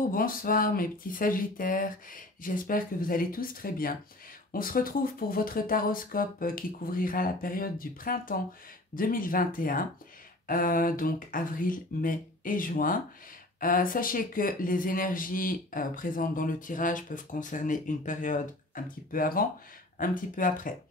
Bonjour, bonsoir mes petits sagittaires, j'espère que vous allez tous très bien. On se retrouve pour votre taroscope qui couvrira la période du printemps 2021, donc avril, mai et juin. Sachez que les énergies présentes dans le tirage peuvent concerner une période un petit peu avant, un petit peu après.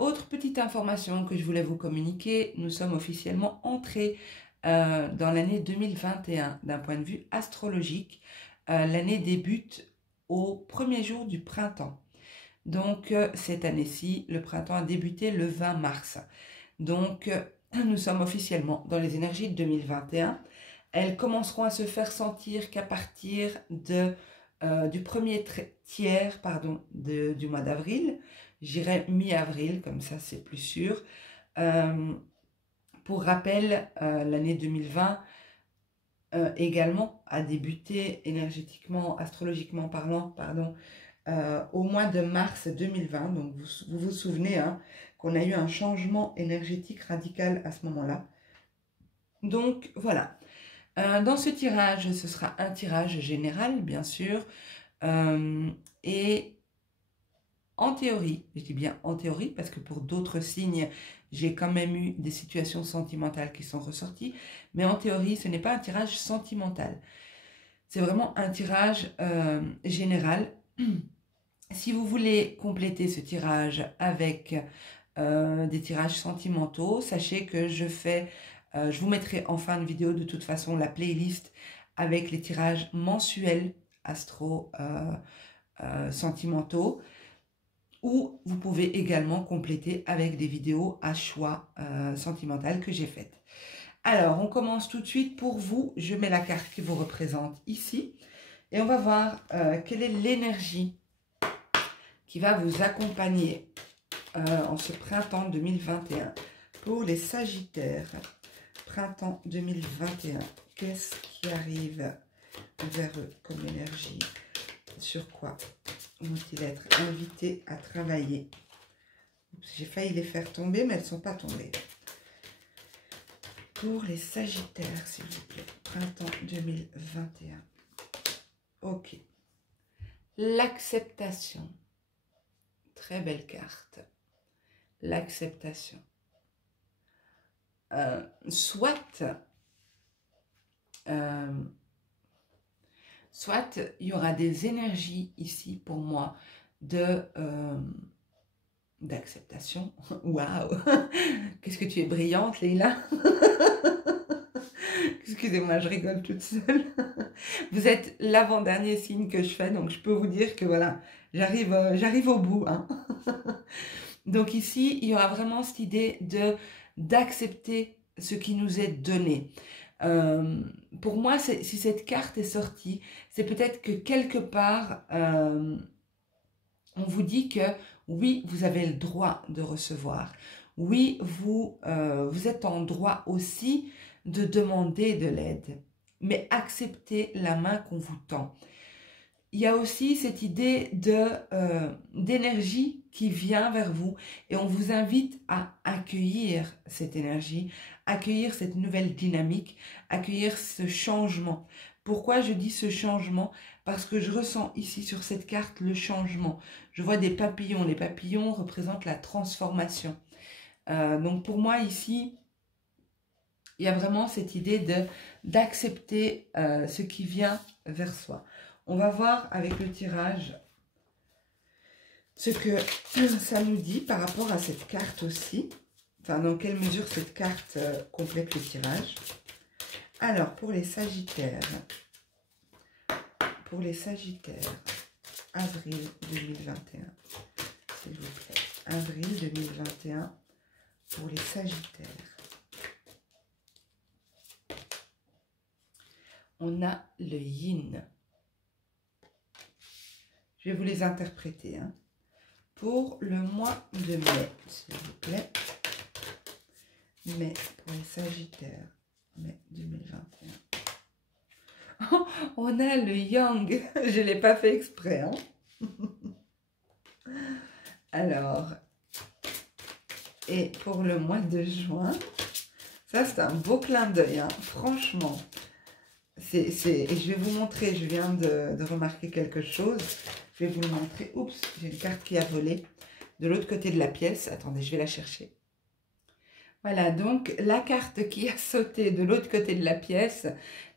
Autre petite information que je voulais vous communiquer, nous sommes officiellement entrés dans l'année 2021 d'un point de vue astrologique. L'année débute au premier jour du printemps. Donc cette année-ci, le printemps a débuté le 20 mars. Donc nous sommes officiellement dans les énergies de 2021. Elles commenceront à se faire sentir qu'à partir du premier tiers du mois d'avril. J'irai mi-avril, comme ça c'est plus sûr. Pour rappel, l'année 2020 également a débuté énergétiquement, astrologiquement parlant, au mois de mars 2020. Donc vous vous souvenez qu'on a eu un changement énergétique radical à ce moment-là. Donc voilà. Dans ce tirage, ce sera un tirage général, bien sûr. Et en théorie, je dis bien en théorie, parce que pour d'autres signes, j'ai quand même eu des situations sentimentales qui sont ressorties. Mais en théorie, ce n'est pas un tirage sentimental. C'est vraiment un tirage général. Si vous voulez compléter ce tirage avec des tirages sentimentaux, sachez que je vous mettrai en fin de vidéo de toute façon la playlist avec les tirages mensuels astro sentimentaux. Ou vous pouvez également compléter avec des vidéos à choix sentimentales que j'ai faites. Alors, on commence tout de suite. Pour vous, je mets la carte qui vous représente ici. Et on va voir quelle est l'énergie qui va vous accompagner en ce printemps 2021. Pour les Sagittaires, printemps 2021, qu'est-ce qui arrive vers eux comme énergie? Sur quoi vont-ils être invités à travailler? J'ai failli les faire tomber, mais elles ne sont pas tombées. Pour les Sagittaires, s'il vous plaît, printemps 2021. Ok. L'acceptation. Très belle carte. L'acceptation. Soit il y aura des énergies ici pour moi d'acceptation. Waouh! Qu'est-ce que tu es brillante, Leïla! Excusez-moi, je rigole toute seule. Vous êtes l'avant-dernier signe que je fais, donc je peux vous dire que voilà, j'arrive au bout. Donc ici, il y aura vraiment cette idée d'accepter ce qui nous est donné. Pour moi, si cette carte est sortie, c'est peut-être que quelque part, on vous dit que oui, vous avez le droit de recevoir. Oui, vous êtes en droit aussi de demander de l'aide, mais acceptez la main qu'on vous tend. Il y a aussi cette idée d'énergie qui vient vers vous et on vous invite à accueillir cette énergie, accueillir cette nouvelle dynamique, accueillir ce changement. Pourquoi je dis ce changement? Parce que je ressens ici sur cette carte le changement. Je vois des papillons. Les papillons représentent la transformation. Donc pour moi ici, il y a vraiment cette idée d'accepter ce qui vient vers soi. On va voir avec le tirage ce que ça nous dit par rapport à cette carte aussi. Enfin, dans quelle mesure cette carte complète le tirage. Alors, pour les Sagittaires, avril 2021, s'il vous plaît. Avril 2021, pour les Sagittaires. On a le yin. Je vais vous les interpréter. Pour le mois de mai, s'il vous plaît. Mai pour les Sagittaires. Mai 2021. Oh, on a le yang. Je ne l'ai pas fait exprès. Alors, et pour le mois de juin, ça c'est un beau clin d'œil. Franchement, Et je vais vous montrer, je viens de remarquer quelque chose. Je vais vous le montrer. Oups, j'ai une carte qui a volé de l'autre côté de la pièce. Attendez, je vais la chercher. Voilà, donc la carte qui a sauté de l'autre côté de la pièce,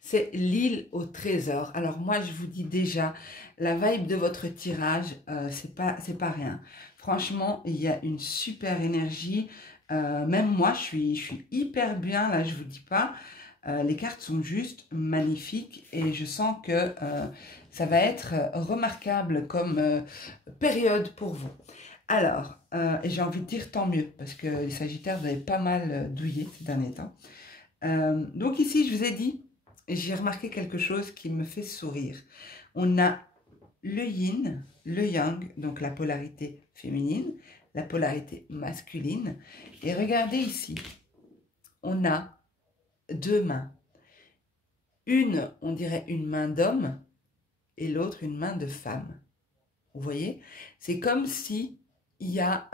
c'est l'île au trésor. Alors moi, je vous dis déjà, la vibe de votre tirage, c'est pas rien. Franchement, il y a une super énergie. Même moi, je suis hyper bien, là, je vous dis pas. Les cartes sont juste magnifiques et je sens que ça va être remarquable comme période pour vous. Alors, et j'ai envie de dire tant mieux, parce que les Sagittaires, vous avez pas mal douillé ces derniers temps. Donc ici, je vous ai dit, j'ai remarqué quelque chose qui me fait sourire. On a le yin, le yang, donc la polarité féminine, la polarité masculine. Et regardez ici, on a deux mains. Une, on dirait une main d'homme, et l'autre une main de femme. Vous voyez? C'est comme si il y a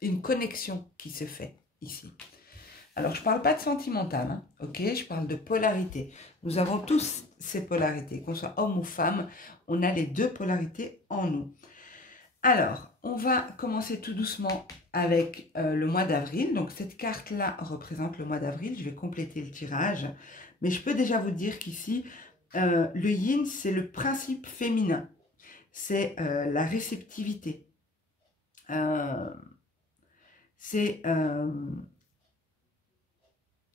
une connexion qui se fait ici. Alors, je ne parle pas de sentimental, hein, ok? Je parle de polarité. Nous avons tous ces polarités, qu'on soit homme ou femme, on a les deux polarités en nous. Alors, on va commencer tout doucement avec le mois d'avril. Donc, cette carte-là représente le mois d'avril. Je vais compléter le tirage. Mais je peux déjà vous dire qu'ici, le yin, c'est le principe féminin. C'est la réceptivité. C'est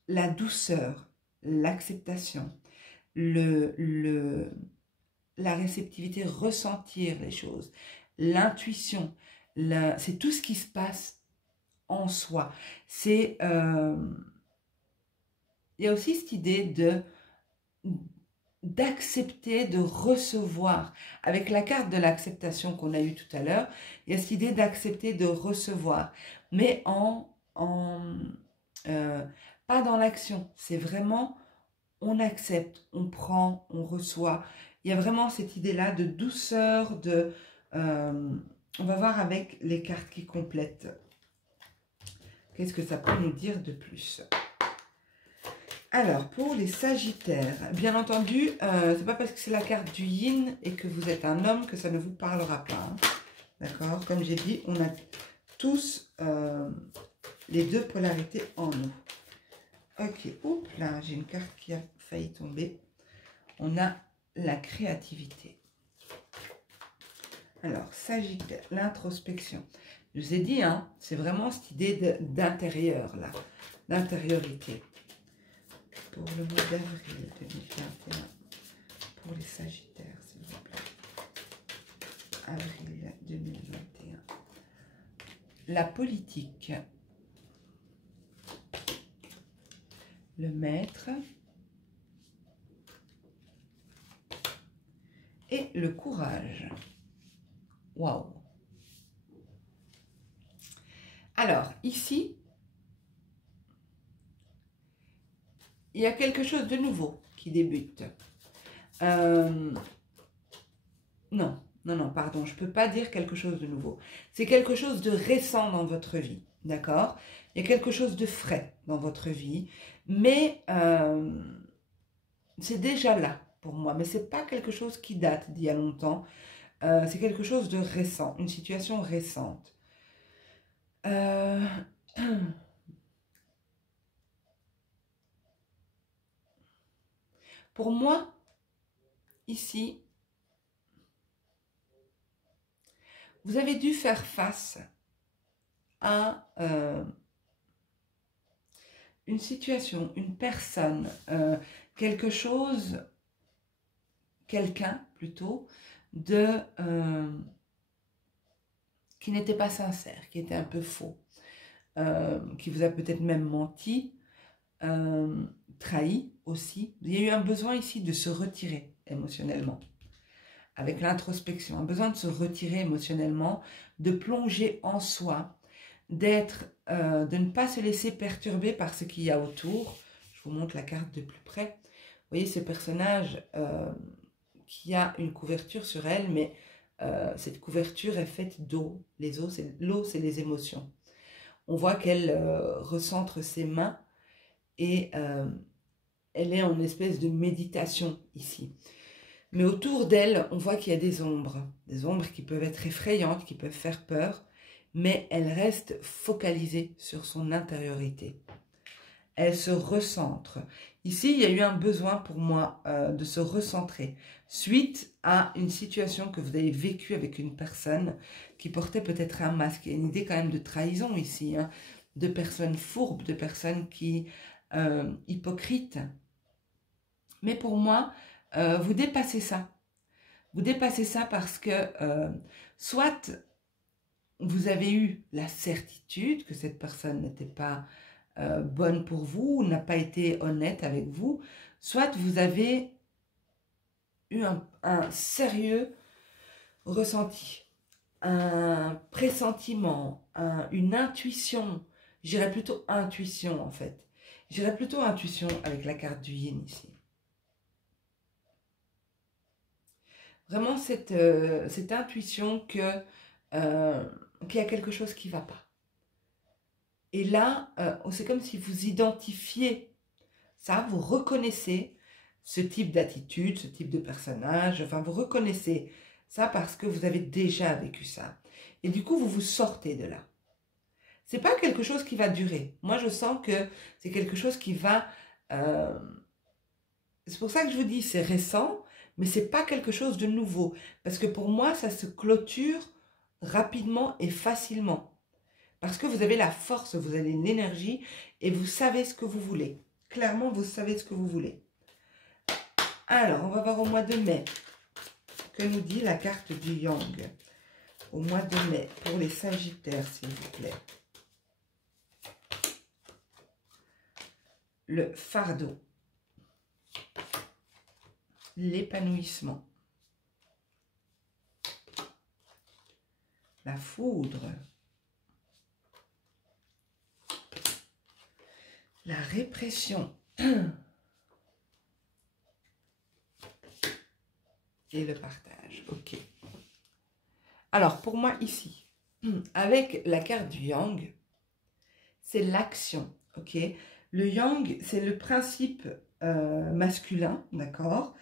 la douceur, l'acceptation, la réceptivité, ressentir les choses, l'intuition, c'est tout ce qui se passe en soi. Il y a aussi cette idée d'accepter, de recevoir. Avec la carte de l'acceptation qu'on a eue tout à l'heure, il y a cette idée d'accepter, de recevoir, mais pas dans l'action. C'est vraiment, on accepte, on prend, on reçoit. Il y a vraiment cette idée-là de douceur, on va voir avec les cartes qui complètent. Qu'est-ce que ça peut nous dire de plus ? Alors, pour les Sagittaires, bien entendu, c'est pas parce que c'est la carte du yin et que vous êtes un homme que ça ne vous parlera pas. Hein. D'accord? Comme j'ai dit, on a tous les deux polarités en nous. Ok, oups, là, j'ai une carte qui a failli tomber. On a la créativité. Alors, Sagittaire, l'introspection. Je vous ai dit, hein, c'est vraiment cette idée d'intérieur, là, d'intériorité. Pour le mois d'avril 2021, pour les Sagittaires, s'il vous plaît. Avril 2021. La politique. Le maître. Et le courage. Waouh! Alors, ici, il y a quelque chose de nouveau qui débute. Non, pardon, je ne peux pas dire quelque chose de nouveau. C'est quelque chose de récent dans votre vie, d'accord? Il y a quelque chose de frais dans votre vie, mais c'est déjà là pour moi. Mais ce n'est pas quelque chose qui date d'il y a longtemps. C'est quelque chose de récent, une situation récente. Pour moi, ici, vous avez dû faire face à une situation, une personne, quelque chose, quelqu'un plutôt, qui n'était pas sincère, qui était un peu faux, qui vous a peut-être même menti, trahi aussi. Il y a eu un besoin ici de se retirer émotionnellement, avec l'introspection, un besoin de se retirer émotionnellement, de plonger en soi, de ne pas se laisser perturber par ce qu'il y a autour. Je vous montre la carte de plus près. Vous voyez ce personnage qui a une couverture sur elle, mais cette couverture est faite d'eau. L'eau, c'est les émotions. On voit qu'elle recentre ses mains et elle est en espèce de méditation ici. Mais autour d'elle, on voit qu'il y a des ombres qui peuvent être effrayantes, qui peuvent faire peur, mais elle reste focalisée sur son intériorité. Elle se recentre. Ici, il y a eu un besoin pour moi de se recentrer suite à une situation que vous avez vécue avec une personne qui portait peut-être un masque. Il y a une idée quand même de trahison ici, hein, de personnes fourbes, de personnes qui hypocrites. Mais pour moi, vous dépassez ça. Vous dépassez ça parce que soit vous avez eu la certitude que cette personne n'était pas bonne pour vous, ou n'a pas été honnête avec vous, soit vous avez eu un sérieux ressenti, un pressentiment, une intuition. J'irais plutôt intuition en fait. J'irais plutôt intuition avec la carte du yin ici. Vraiment cette intuition qu'il y a quelque chose qui ne va pas. Et là, c'est comme si vous identifiez ça, vous reconnaissez ce type d'attitude, ce type de personnage, enfin vous reconnaissez ça parce que vous avez déjà vécu ça. Et du coup, vous vous sortez de là. C'est pas quelque chose qui va durer. Moi, je sens que c'est quelque chose qui va... c'est pour ça que je vous dis, c'est récent, mais c'est pas quelque chose de nouveau. Parce que pour moi, ça se clôture rapidement et facilement. Parce que vous avez la force, vous avez l'énergie et vous savez ce que vous voulez. Clairement, vous savez ce que vous voulez. Alors, on va voir au mois de mai. Que nous dit la carte du Yang? Au mois de mai, pour les Sagittaires, s'il vous plaît. Le fardeau. L'épanouissement. La foudre. La répression. Et le partage. Ok. Alors, pour moi, ici, avec la carte du Yang, c'est l'action. Ok. Le Yang, c'est le principe masculin, d'accord.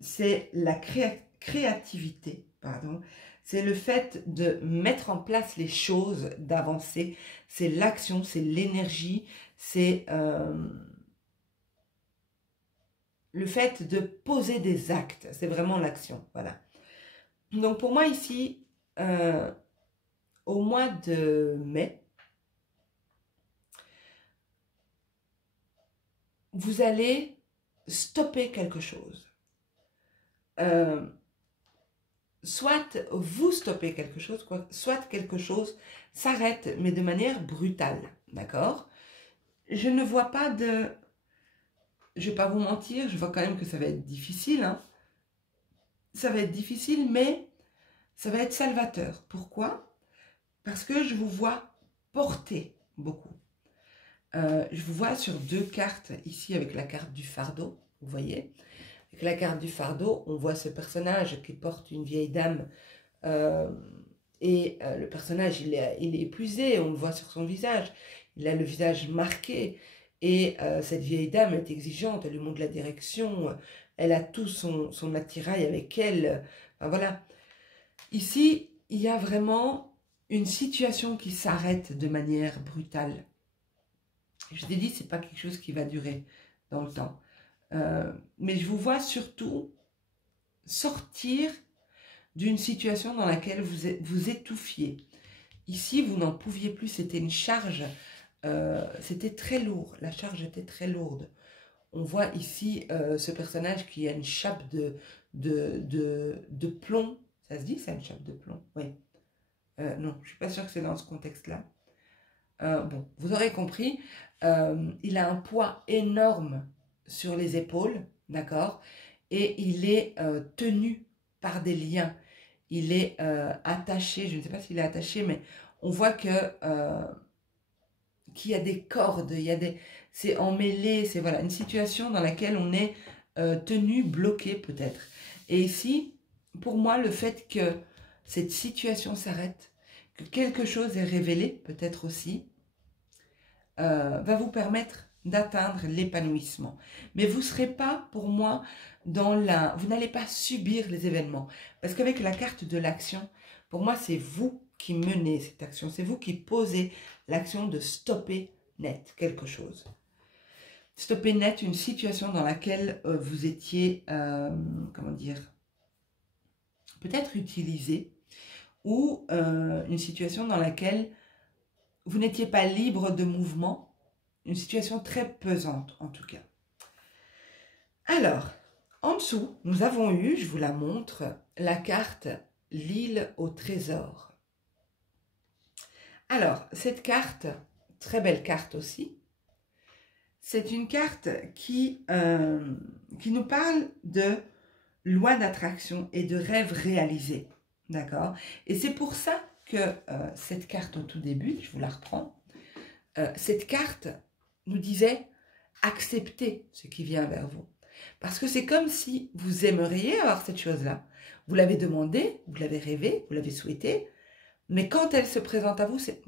C'est la créativité, pardon. C'est le fait de mettre en place les choses, d'avancer. C'est l'action, c'est l'énergie, c'est le fait de poser des actes. C'est vraiment l'action, voilà. Donc pour moi ici, au mois de mai, vous allez stopper quelque chose. Soit vous stoppez quelque chose, soit quelque chose s'arrête, mais de manière brutale, d'accord? Je ne vois pas de... Je ne vais pas vous mentir, je vois quand même que ça va être difficile, hein. Ça va être difficile, mais ça va être salvateur. Pourquoi? Parce que je vous vois porter beaucoup. Je vous vois sur deux cartes, ici avec la carte du fardeau, vous voyez. Avec la carte du fardeau, on voit ce personnage qui porte une vieille dame. Le personnage, il est épuisé, on le voit sur son visage. Il a le visage marqué. Et cette vieille dame est exigeante, elle lui montre la direction. Elle a tout son attirail avec elle. Enfin, voilà. Ici, il y a vraiment une situation qui s'arrête de manière brutale. Je t'ai dit, c'est pas quelque chose qui va durer dans le temps. Mais je vous vois surtout sortir d'une situation dans laquelle vous étouffiez. Ici, vous n'en pouviez plus, c'était une charge, c'était très lourd, la charge était très lourde. On voit ici ce personnage qui a une chape de plomb. Ça se dit, ça, une chape de plomb? Oui. Non, je ne suis pas sûre que c'est dans ce contexte-là. Bon, vous aurez compris, il a un poids énorme sur les épaules, d'accord? Et il est tenu par des liens. Il est attaché, je ne sais pas s'il est attaché, mais on voit que qu'il y a des cordes, c'est emmêlé, c'est voilà, une situation dans laquelle on est tenu, bloqué peut-être. Et ici, pour moi, le fait que cette situation s'arrête, que quelque chose est révélé, peut-être aussi, va vous permettre d'atteindre l'épanouissement. Mais vous ne serez pas, pour moi, vous n'allez pas subir les événements. Parce qu'avec la carte de l'action, pour moi, c'est vous qui menez cette action. C'est vous qui posez l'action de stopper net quelque chose. Stopper net une situation dans laquelle vous étiez, comment dire, peut-être utilisé, ou une situation dans laquelle vous n'étiez pas libre de mouvement, une situation très pesante en tout cas. Alors, en dessous, nous avons eu, je vous la montre, la carte l'île au trésor. Alors, cette carte, très belle carte aussi, c'est une carte qui nous parle de loi d'attraction et de rêves réalisés. D'accord? Et c'est pour ça que cette carte au tout début, je vous la reprends, cette carte nous disait acceptez ce qui vient vers vous. Parce que c'est comme si vous aimeriez avoir cette chose-là. Vous l'avez demandé, vous l'avez rêvé, vous l'avez souhaité, mais quand elle se présente à vous, c'est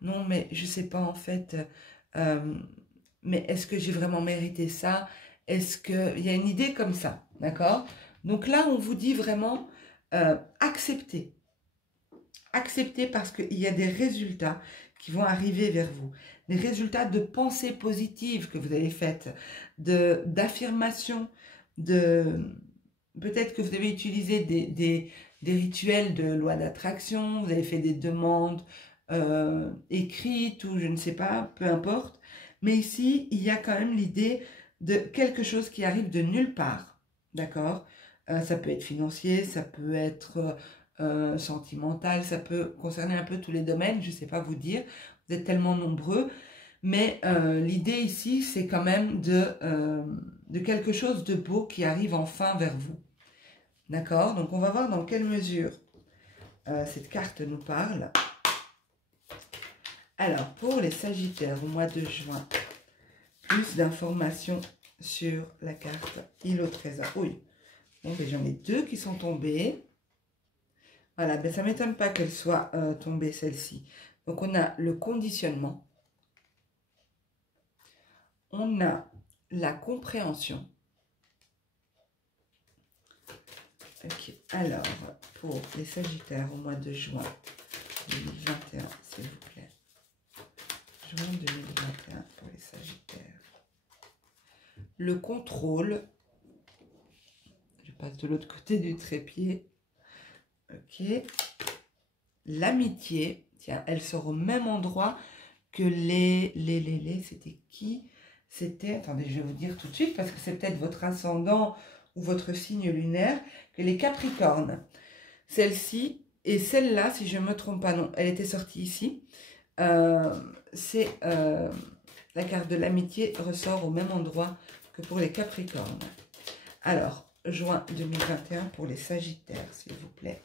non, mais je ne sais pas en fait, mais est-ce que j'ai vraiment mérité ça? Est-ce qu'il y a une idée comme ça? D'accord? Donc là, on vous dit vraiment acceptez. Acceptez parce qu'il y a des résultats qui vont arriver vers vous. Des résultats de pensées positives que vous avez faites, d'affirmations, peut-être que vous avez utilisé des rituels de loi d'attraction, vous avez fait des demandes écrites ou je ne sais pas, peu importe. Mais ici, il y a quand même l'idée de quelque chose qui arrive de nulle part. D'accord? Ça peut être financier, ça peut être sentimental, ça peut concerner un peu tous les domaines, je ne sais pas vous dire, vous êtes tellement nombreux, mais l'idée ici, c'est quand même de quelque chose de beau qui arrive enfin vers vous. D'accord? Donc on va voir dans quelle mesure cette carte nous parle. Alors, pour les Sagittaires au mois de juin, plus d'informations sur la carte île au trésor. Oui, bon, ben, j'en ai deux qui sont tombées. Voilà, ben, ça ne m'étonne pas qu'elle soit tombée celle-ci. Donc, on a le conditionnement. On a la compréhension. Ok, alors, pour les Sagittaires au mois de juin 2021, s'il vous plaît. Juin 2021 pour les Sagittaires. Le contrôle. Je passe de l'autre côté du trépied. Ok. L'amitié. Tiens, elle sort au même endroit que c'était qui? C'était, attendez, je vais vous dire tout de suite, parce que c'est peut-être votre ascendant ou votre signe lunaire, que les Capricornes. Celle-ci et celle-là, si je ne me trompe pas, non, elle était sortie ici. C'est la carte de l'amitié ressort au même endroit que pour les Capricornes. Alors, juin 2021 pour les Sagittaires, s'il vous plaît.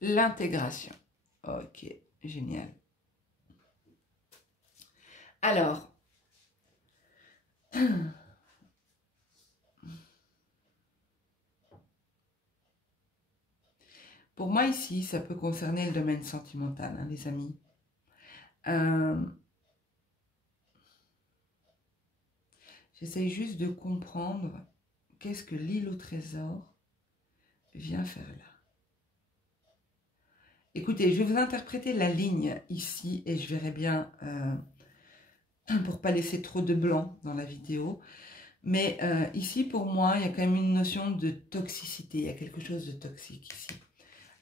L'intégration. Ok, génial. Alors, pour moi ici, ça peut concerner le domaine sentimental, hein, les amis. J'essaye juste de comprendre qu'est-ce que l'île au trésor vient faire là. Écoutez, je vais vous interpréter la ligne ici et je verrai bien, pour pas laisser trop de blanc dans la vidéo. Mais ici, pour moi, il y a quand même une notion de toxicité. Il y a quelque chose de toxique ici.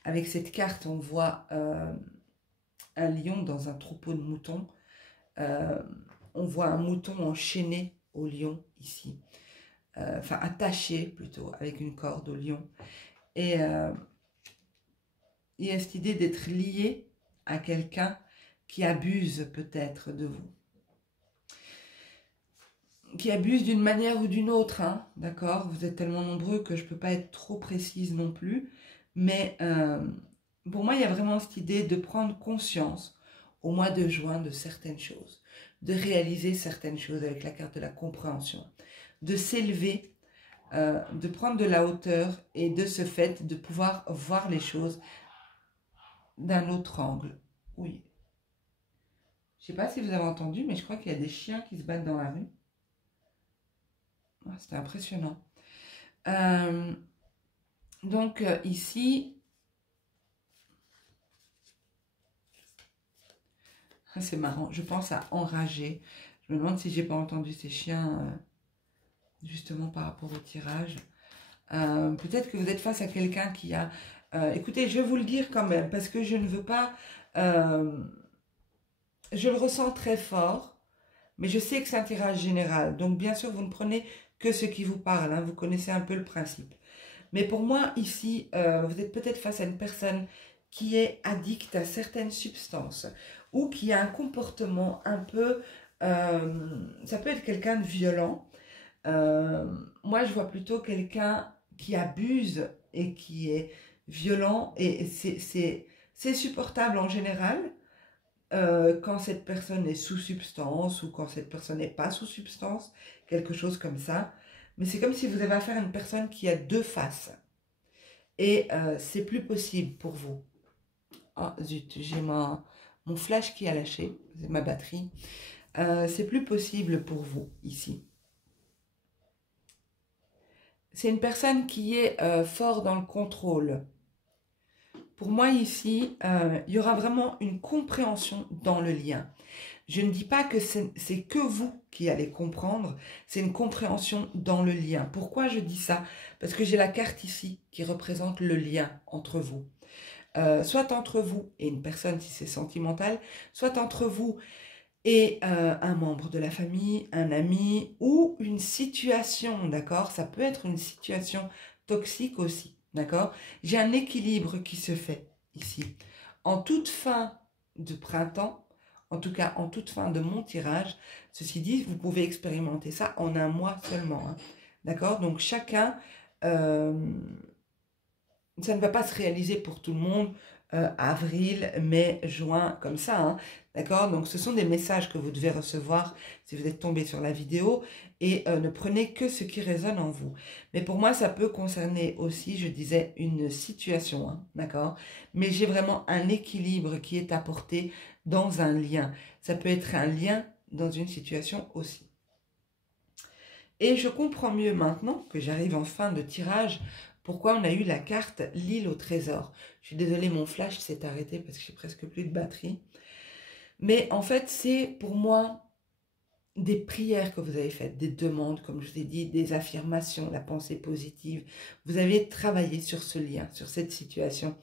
Avec cette carte, on voit un lion dans un troupeau de moutons. On voit un mouton enchaîné au lion ici. Enfin, attaché plutôt, avec une corde au lion. Et il y a cette idée d'être lié à quelqu'un qui abuse peut-être de vous. Qui abuse d'une manière ou d'une autre, hein, d'accord? Vous êtes tellement nombreux que je ne peux pas être trop précise non plus. Mais pour moi, il y a vraiment cette idée de prendre conscience au mois de juin de certaines choses, de réaliser certaines choses avec la carte de la compréhension, de s'élever de prendre de la hauteur et de ce fait de pouvoir voir les choses d'un autre angle. Oui. Je ne sais pas si vous avez entendu, mais je crois qu'il y a des chiens qui se battent dans la rue. Ah, c'était impressionnant. Donc ici, c'est marrant, je pense à enrager. Je me demande si j'ai pas entendu ces chiens justement par rapport au tirage. Peut-être que vous êtes face à quelqu'un qui a... écoutez, je vais vous le dire quand même, parce que je ne veux pas... je le ressens très fort, mais je sais que c'est un tirage général. Donc bien sûr, vous ne prenez que ce qui vous parle, hein, vous connaissez un peu le principe. Mais pour moi, ici, vous êtes peut-être face à une personne qui est addicte à certaines substances ou qui a un comportement un peu... ça peut être quelqu'un de violent. Moi, je vois plutôt quelqu'un qui abuse et qui est violent. Et c'est supportable en général quand cette personne est sous substance ou quand cette personne n'est pas sous substance, quelque chose comme ça. Mais c'est comme si vous avez affaire à une personne qui a deux faces. Et c'est plus possible pour vous. Oh zut, j'ai mon flash qui a lâché, c'est ma batterie. C'est plus possible pour vous ici. C'est une personne qui est fort dans le contrôle. Pour moi ici, il y aura vraiment une compréhension dans le lien. Je ne dis pas que c'est que vous qui allez comprendre, c'est une compréhension dans le lien. Pourquoi je dis ça? Parce que j'ai la carte ici qui représente le lien entre vous. Soit entre vous et une personne si c'est sentimental, soit entre vous et un membre de la famille, un ami ou une situation, d'accord? Ça peut être une situation toxique aussi, d'accord? J'ai un équilibre qui se fait ici. En toute fin de printemps, en tout cas en toute fin de mon tirage, ceci dit, vous pouvez expérimenter ça en un mois seulement, hein, d'accord? Donc chacun, ça ne va pas se réaliser pour tout le monde, avril, mai, juin, comme ça, hein, d'accord? Donc ce sont des messages que vous devez recevoir si vous êtes tombé sur la vidéo et ne prenez que ce qui résonne en vous. Mais pour moi, ça peut concerner aussi, je disais, une situation, hein, d'accord? Mais j'ai vraiment un équilibre qui est apporté dans un lien. Ça peut être un lien dans une situation aussi. Et je comprends mieux maintenant que j'arrive en fin de tirage pourquoi on a eu la carte l'île au trésor. Je suis désolée, mon flash s'est arrêté parce que j'ai presque plus de batterie. Mais en fait, c'est pour moi des prières que vous avez faites, des demandes, comme je vous ai dit, des affirmations, la pensée positive. Vous avez travaillé sur ce lien, sur cette situation.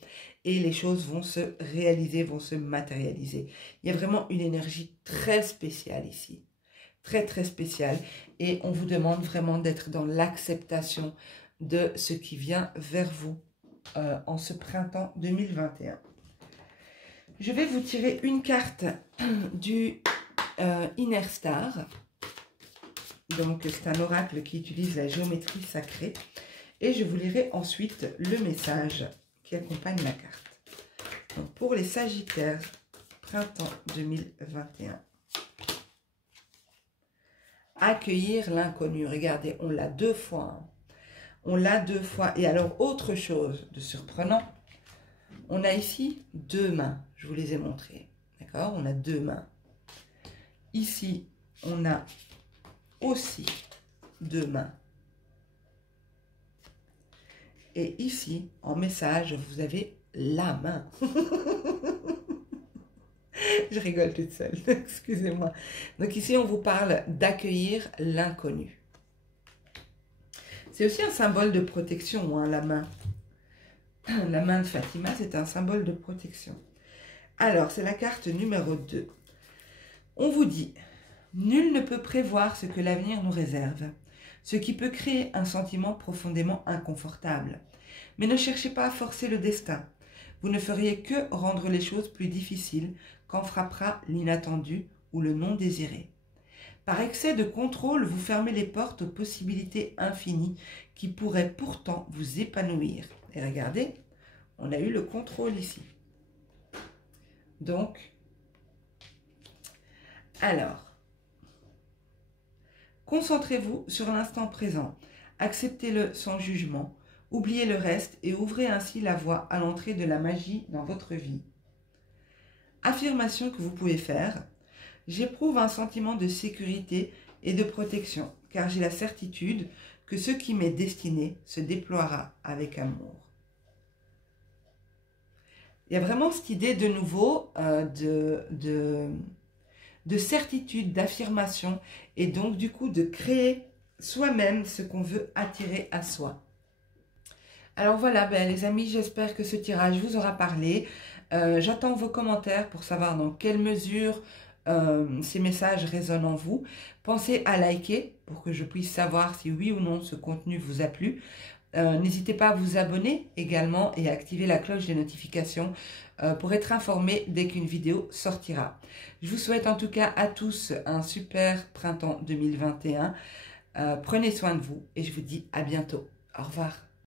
Et les choses vont se réaliser, vont se matérialiser. Il y a vraiment une énergie très spéciale ici. Très, très spéciale. Et on vous demande vraiment d'être dans l'acceptation de ce qui vient vers vous en ce printemps 2021. Je vais vous tirer une carte du Inner Star. Donc, c'est un oracle qui utilise la géométrie sacrée. Et je vous lirai ensuite le message qui accompagne la carte. Donc, pour les Sagittaires, printemps 2021. Accueillir l'inconnu. Regardez, on l'a deux fois. Hein. On l'a deux fois. Et alors, autre chose de surprenant, on a ici deux mains. Je vous les ai montrées. D'accord? On a deux mains. Ici, on a aussi deux mains. Et ici, en message, vous avez la main. Je rigole toute seule, excusez-moi. Donc ici, on vous parle d'accueillir l'inconnu. C'est aussi un symbole de protection, hein, la main. La main de Fatima, c'est un symbole de protection. Alors, c'est la carte numéro 2. On vous dit, nul ne peut prévoir ce que l'avenir nous réserve, ce qui peut créer un sentiment profondément inconfortable. Mais ne cherchez pas à forcer le destin. Vous ne feriez que rendre les choses plus difficiles quand frappera l'inattendu ou le non désiré. Par excès de contrôle, vous fermez les portes aux possibilités infinies qui pourraient pourtant vous épanouir. Et regardez, on a eu le contrôle ici. Donc, alors, concentrez-vous sur l'instant présent. acceptez-le sans jugement, oubliez le reste et ouvrez ainsi la voie à l'entrée de la magie dans votre vie. Affirmation que vous pouvez faire. J'éprouve un sentiment de sécurité et de protection, car j'ai la certitude que ce qui m'est destiné se déploiera avec amour. Il y a vraiment cette idée de nouveau de certitude, d'affirmation, et donc du coup de créer soi-même ce qu'on veut attirer à soi. Alors voilà, les amis, j'espère que ce tirage vous aura parlé. J'attends vos commentaires pour savoir dans quelle mesure ces messages résonnent en vous. Pensez à liker pour que je puisse savoir si oui ou non ce contenu vous a plu. N'hésitez pas à vous abonner également et à activer la cloche des notifications pour être informé dès qu'une vidéo sortira. Je vous souhaite en tout cas à tous un super printemps 2021. Prenez soin de vous et je vous dis à bientôt. Au revoir.